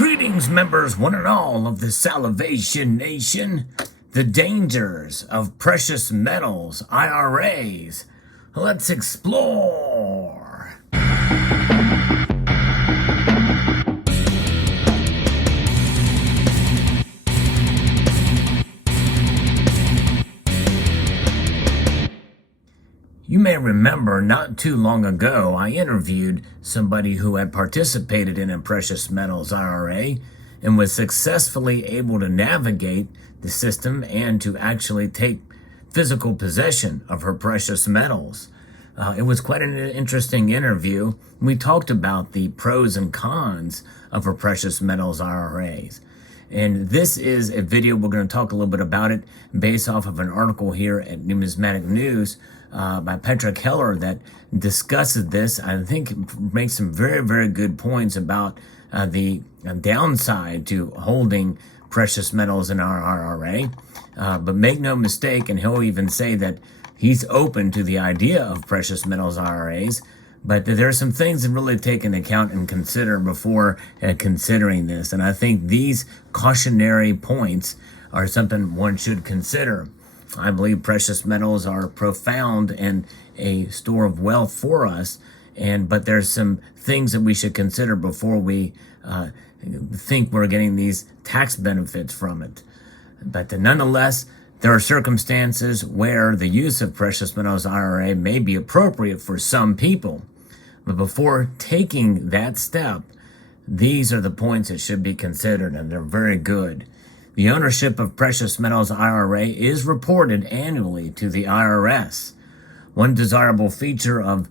Greetings, members, one and all of the Salivation Nation. The dangers of precious metals, IRAs. Let's explore. You may remember not too long ago, I interviewed somebody who had participated in a precious metals IRA and was successfully able to navigate the system and to actually take physical possession of her precious metals. It was quite an interesting interview. We talked about the pros and cons of her precious metals IRAs. And this is a video, we're going to talk a little bit about it based off of an article here at Numismatic News by Petra Keller that discusses this. I think makes some very, very good points about the downside to holding precious metals in our IRA. But make no mistake, and he'll even say that he's open to the idea of precious metals IRAs, but there are some things to really take into account and consider before considering this. And I think these cautionary points are something one should consider. I believe precious metals are profound and a store of wealth for us, but there's some things that we should consider before we think we're getting these tax benefits from it. But nonetheless, there are circumstances where the use of precious metals IRA may be appropriate for some people. But before taking that step, these are the points that should be considered, and they're very good. The ownership of precious metals IRA is reported annually to the IRS. One desirable feature of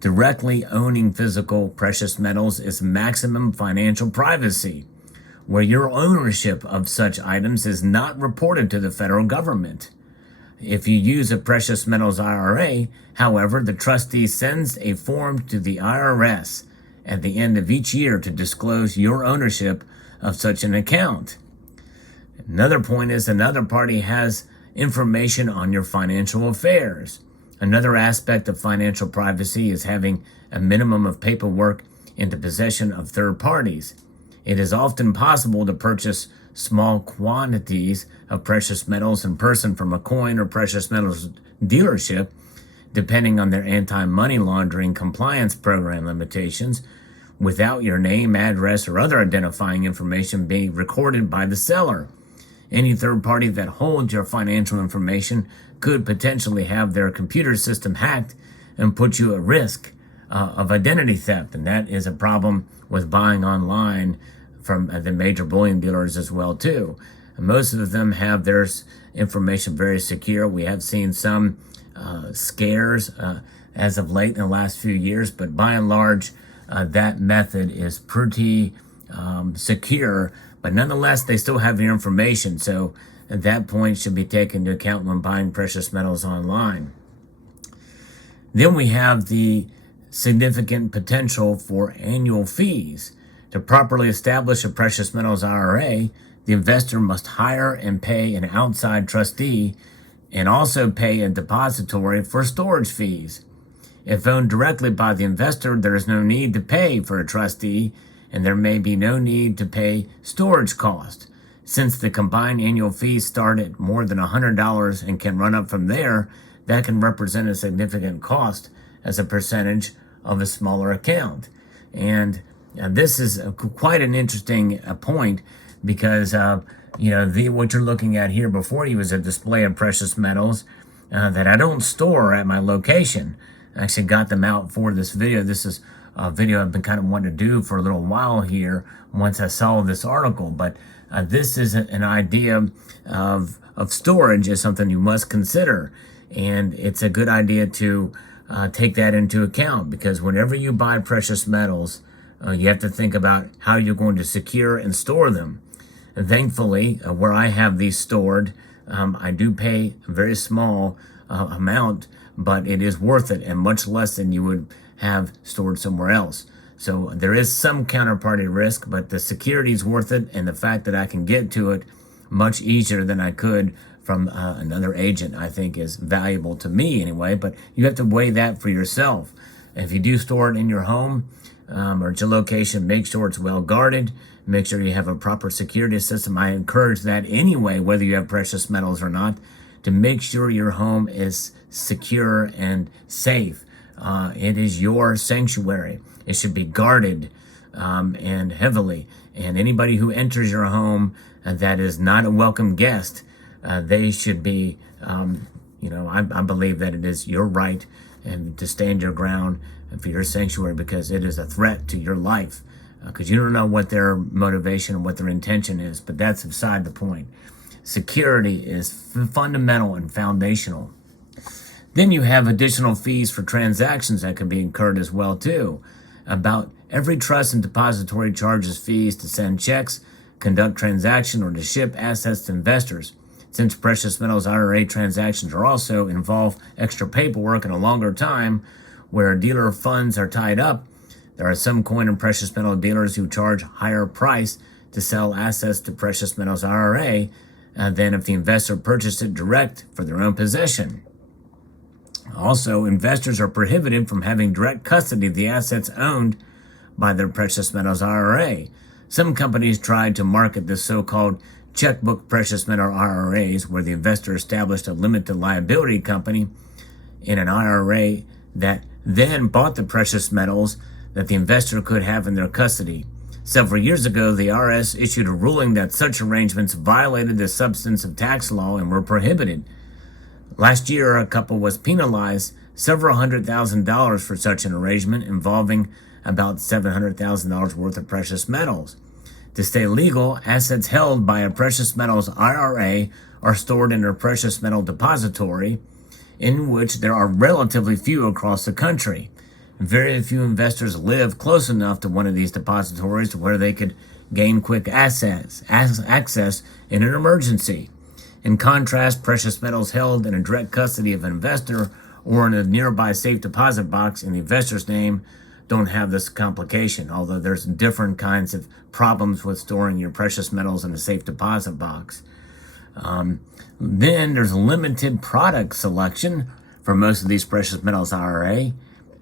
directly owning physical precious metals is maximum financial privacy, where your ownership of such items is not reported to the federal government. If you use a precious metals IRA, however, the trustee sends a form to the IRS at the end of each year to disclose your ownership of such an account. Another point is another party has information on your financial affairs. Another aspect of financial privacy is having a minimum of paperwork in the possession of third parties. It is often possible to purchase small quantities of precious metals in person from a coin or precious metals dealership, depending on their anti-money laundering compliance program limitations, without your name, address, or other identifying information being recorded by the seller. Any third party that holds your financial information could potentially have their computer system hacked and put you at risk of identity theft. And that is a problem with buying online from the major bullion dealers as well too. And most of them have their information very secure. We have seen some scares as of late in the last few years, but by and large, that method is pretty secure. But nonetheless, they still have your information, so at that point should be taken into account when buying precious metals online. Then we have the significant potential for annual fees. To properly establish a precious metals IRA, the investor must hire and pay an outside trustee and also pay a depository for storage fees. If owned directly by the investor, there is no need to pay for a trustee, and there may be no need to pay storage cost. Since the combined annual fees start at more than $100 and can run up from there, that can represent a significant cost as a percentage of a smaller account. And this is quite an interesting point because, what you're looking at here before you is a display of precious metals that I don't store at my location. I actually got them out for this video. This is a video I've been kind of wanting to do for a little while here once I saw this article. But this is an idea of storage is something you must consider. And it's a good idea to take that into account because whenever you buy precious metals, you have to think about how you're going to secure and store them. And thankfully, where I have these stored, I do pay a very small amount, but it is worth it and much less than you would have stored somewhere else. So there is some counterparty risk, but the security is worth it, and the fact that I can get to it much easier than I could from another agent, I think is valuable to me anyway, but you have to weigh that for yourself. If you do store it in your home, or its location, make sure it's well guarded. Make sure you have a proper security system. I encourage that anyway, whether you have precious metals or not, to make sure your home is secure and safe. It is your sanctuary. It should be guarded and heavily. And anybody who enters your home that is not a welcome guest, they should be, I believe that it is your right and to stand your ground for your sanctuary, because it is a threat to your life. Because you don't know what their motivation and what their intention is, but that's beside the point. Security is fundamental and foundational. Then you have additional fees for transactions that can be incurred as well too. About every trust and depository charges fees to send checks, conduct transaction, or to ship assets to investors. Since precious metals IRA transactions are also involve extra paperwork and a longer time where dealer funds are tied up, there are some coin and precious metal dealers who charge higher price to sell assets to precious metals IRA than if the investor purchased it direct for their own possession. Also, investors are prohibited from having direct custody of the assets owned by their precious metals IRA. Some companies tried to market the so-called checkbook precious metal IRAs, where the investor established a limited liability company in an IRA that then bought the precious metals that the investor could have in their custody. Several years ago, the IRS issued a ruling that such arrangements violated the substance of tax law and were prohibited. Last year, a couple was penalized several $100,000 for such an arrangement involving about $700,000 worth of precious metals. To stay legal, assets held by a precious metals IRA are stored in a precious metal depository, in which there are relatively few across the country. Very few investors live close enough to one of these depositories where they could gain quick access in an emergency. In contrast, precious metals held in a direct custody of an investor or in a nearby safe deposit box in the investor's name don't have this complication, although there's different kinds of problems with storing your precious metals in a safe deposit box. Then there's limited product selection for most of these precious metals IRA.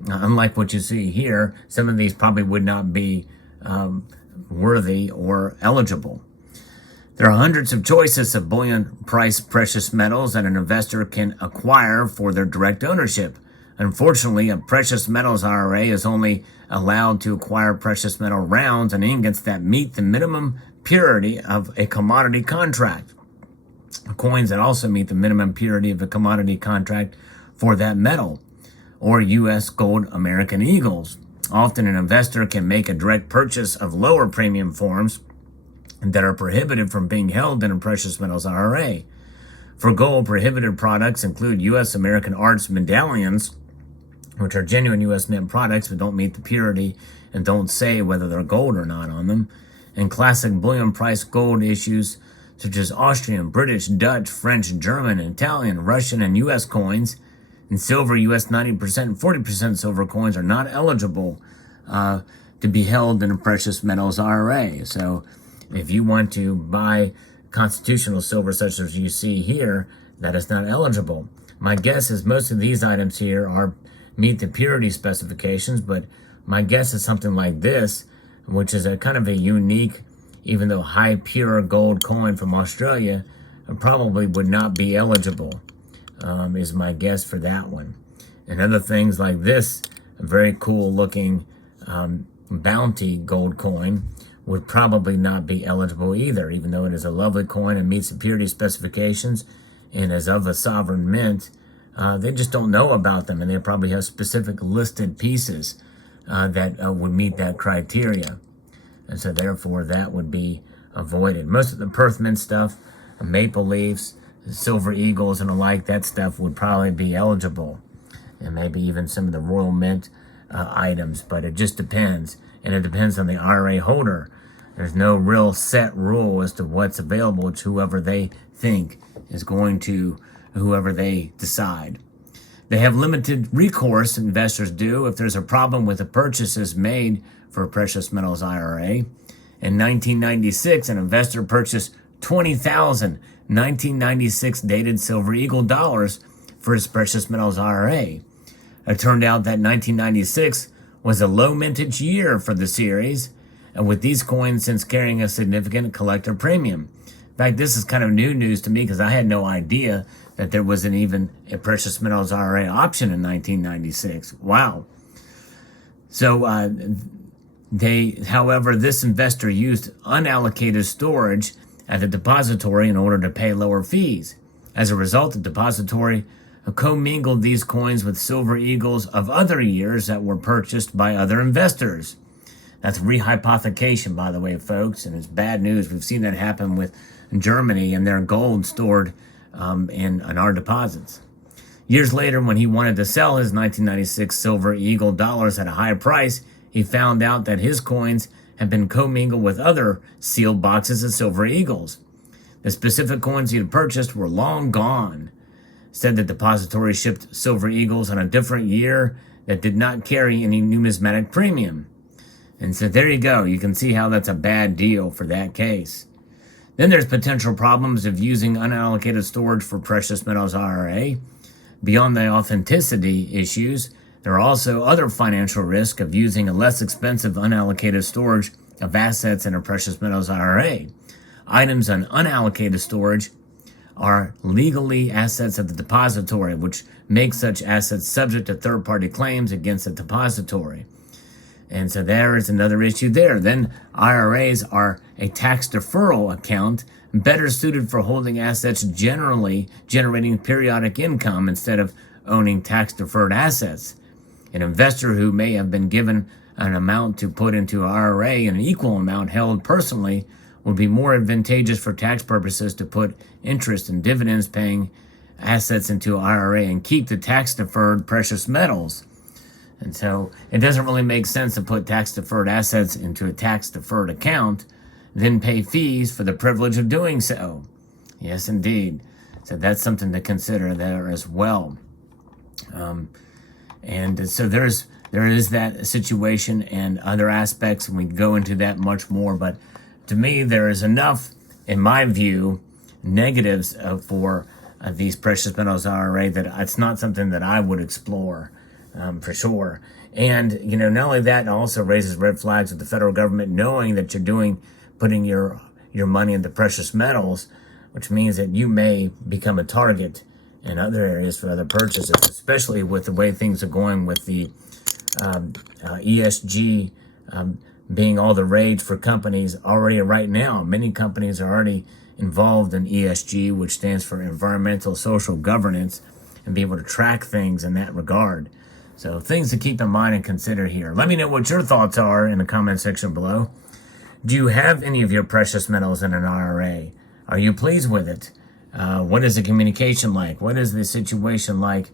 Unlike what you see here, some of these probably would not be worthy or eligible. There are hundreds of choices of bullion price precious metals that an investor can acquire for their direct ownership. Unfortunately, a precious metals IRA is only allowed to acquire precious metal rounds and ingots that meet the minimum purity of a commodity contract. Coins that also meet the minimum purity of a commodity contract for that metal, or U.S. Gold American Eagles. Often an investor can make a direct purchase of lower premium forms that are prohibited from being held in a precious metals IRA. For gold, prohibited products include U.S. American Arts medallions, which are genuine U.S. mint products but don't meet the purity and don't say whether they're gold or not on them, and classic bullion price gold issues such as Austrian, British, Dutch, French, German, Italian, Russian, and U.S. coins. And silver, U.S. 90% and 40% silver coins are not eligible to be held in a precious metals IRA. So if you want to buy constitutional silver such as you see here, that is not eligible. My guess is most of these items here meet the purity specifications, but my guess is something like this, which is a kind of a unique, even though high pure gold coin from Australia, probably would not be eligible. Is my guess for that one. And other things like this, a very cool looking bounty gold coin, would probably not be eligible either, even though it is a lovely coin and meets the purity specifications and is of a sovereign mint. They just don't know about them, and they probably have specific listed pieces that would meet that criteria. And so therefore that would be avoided. Most of the Perth mint stuff, maple leaves, silver eagles and the like, that stuff would probably be eligible, and maybe even some of the royal mint items, but it just depends, and it depends on the IRA holder. There's no real set rule as to what's available to whoever they think is going to, whoever they decide. They have limited recourse, investors do, if there's a problem with the purchases made for a precious metals IRA. In 1996, an investor purchased 20,000 1996 dated silver eagle dollars for his precious metals IRA. It turned out that 1996 was a low mintage year for the series, and with these coins since carrying a significant collector premium. In fact, this is kind of new news to me because I had no idea that there wasn't even a precious metals IRA option in 1996. Wow. So however, this investor used unallocated storage at the depository in order to pay lower fees. As a result, the depository commingled these coins with silver eagles of other years that were purchased by other investors. That's rehypothecation, by the way, folks, and it's bad news. We've seen that happen with Germany and their gold stored in our deposits. Years later, when he wanted to sell his 1996 silver eagle dollars at a high price, he found out that his coins had been commingled with other sealed boxes of silver eagles. The specific coins he had purchased were long gone. Said the depository shipped silver eagles on a different year that did not carry any numismatic premium. And so there you go. You can see how that's a bad deal for that case. Then there's potential problems of using unallocated storage for precious metals IRA. Beyond the authenticity issues, there are also other financial risks of using a less expensive unallocated storage of assets in a precious metals IRA. Items on unallocated storage are legally assets of the depository, which makes such assets subject to third-party claims against the depository. And so there is another issue there. Then IRAs are a tax deferral account better suited for holding assets generally generating periodic income instead of owning tax-deferred assets. An investor who may have been given an amount to put into IRA and an equal amount held personally would be more advantageous for tax purposes to put interest and dividends paying assets into IRA and keep the tax-deferred precious metals. And so it doesn't really make sense to put tax-deferred assets into a tax-deferred account, then pay fees for the privilege of doing so. Yes, indeed. So that's something to consider there as well. And so there is that situation and other aspects, and we can go into that much more. But to me, there is enough, in my view, negatives for these precious metals IRA that it's not something that I would explore for sure. And, not only that, it also raises red flags with the federal government knowing that you're putting your money into precious metals, which means that you may become a target in other areas for other purchases, especially with the way things are going with the ESG being all the rage for companies already right now. Many companies are already involved in ESG, which stands for environmental social governance, and be able to track things in that regard. So things to keep in mind and consider here. Let me know what your thoughts are in the comment section below. Do you have any of your precious metals in an IRA? Are you pleased with it? What is the communication like? What is the situation like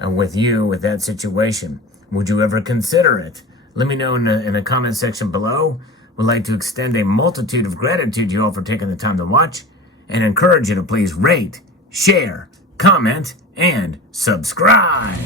with you with that situation? Would you ever consider it? Let me know in the comment section below. Would like to extend a multitude of gratitude to you all for taking the time to watch, and encourage you to please rate, share, comment, and subscribe.